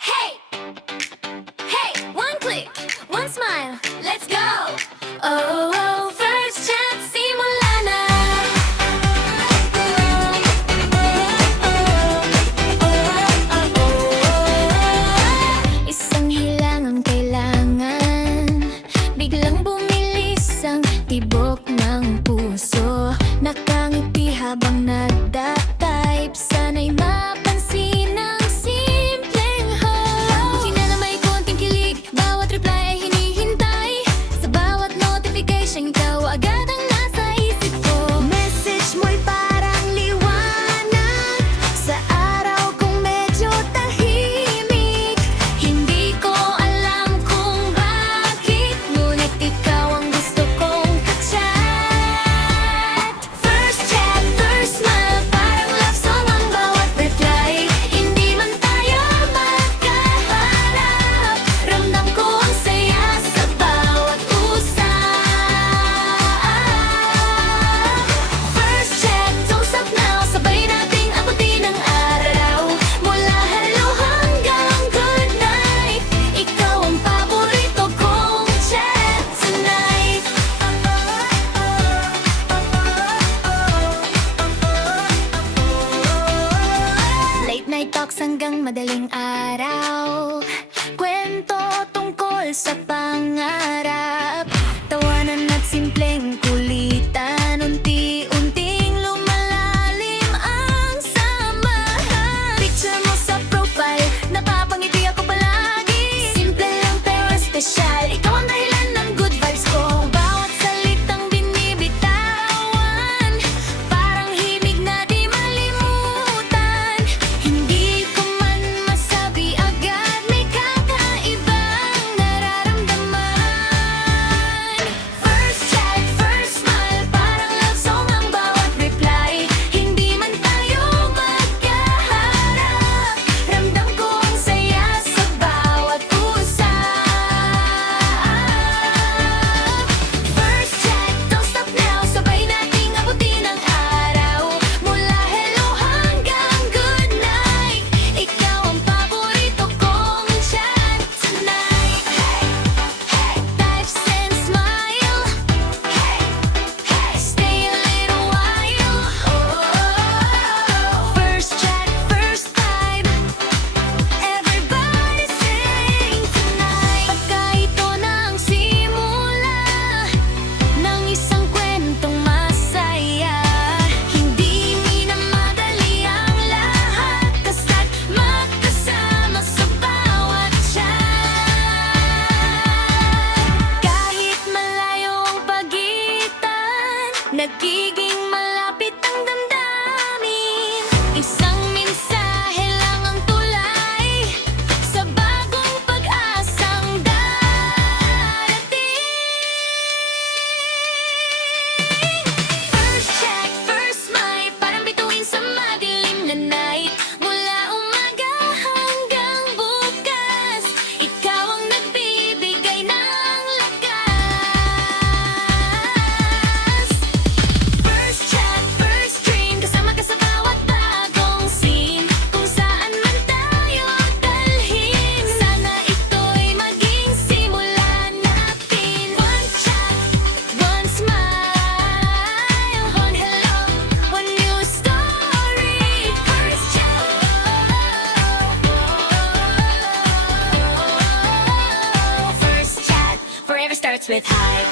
Hey, hey, one click, one smile, let's go. Oh, oh, first chat, simula na. Isang hilang ang kailangan, biglang bumilis ang tibok ng puso. Nakangiti habang nagda-type, sana'y mapansin ang simpleng hello. Buti na may konting kilig, bawat reply ay hinihintay. Sa bawat notification, ikaw agad ang nasa isip ko. Message mo'y parang liwanag sa araw kong medyo tahimik. Hindi ko alam kung bakit, ngunit ikaw ang gusto kong ka-chat. First chat, first smile, parang love song ang bawat reply. Hindi man tayo magkaharap, ramdam ko ang saya sa bawat usap. First chat, usap now, sabay nating abutin ang araw. Mula hello hanggang good night, ikaw ang paborito kong chat tonight. Late night talks hanggang madaling araw, kwento tungkol sa pangarap. Tawanan at simpleng kulitan, unti-unting lumalalim ang samahan. Picture mo sa profile, napapangiti ako palagi. Simple lang pero espesyal, ikaw ang dahilan ng good vibes ko. Bawat salitang binibitawan, parang himig na di malimutan. Hindi ko man masabi agad, may kakaibang nararamdaman. First chat, first smile, parang love song ang bawat reply. Hindi man tayo magkaharap, ramdam ko ang saya sa bawat usap. First chat, don't stop now, sabay nating abutin ang araw. Mula hello hanggang good night, ikaw ang paborito kong chat tonight. Hey, hey, type and smile. Hey, hey, stay a little while. Oh, first chat, first vibe, everybody sing tonight. Pagka ito na ang simula ng isang kwentong masaya, hindi minamadali ang lahat, kasta't magkasama sa bawat chat. Kahit malayo ang pagitan, nagiging malapit ang damdamin. Isang mensahe lang ang tulay sa bagong pag-asang darating. First chat, first smile, parang bituin sa madilim na night. Mula umaga hanggang bukas, ikaw ang nagbibigay ng lakas. First chat, first dream, kasama ka sa bawat bagong scene. Kung saan man tayo dalhin, sana ito'y maging simula natin. One chat, one smile, one hello, one new story. First chat, first chat, forever starts with hi.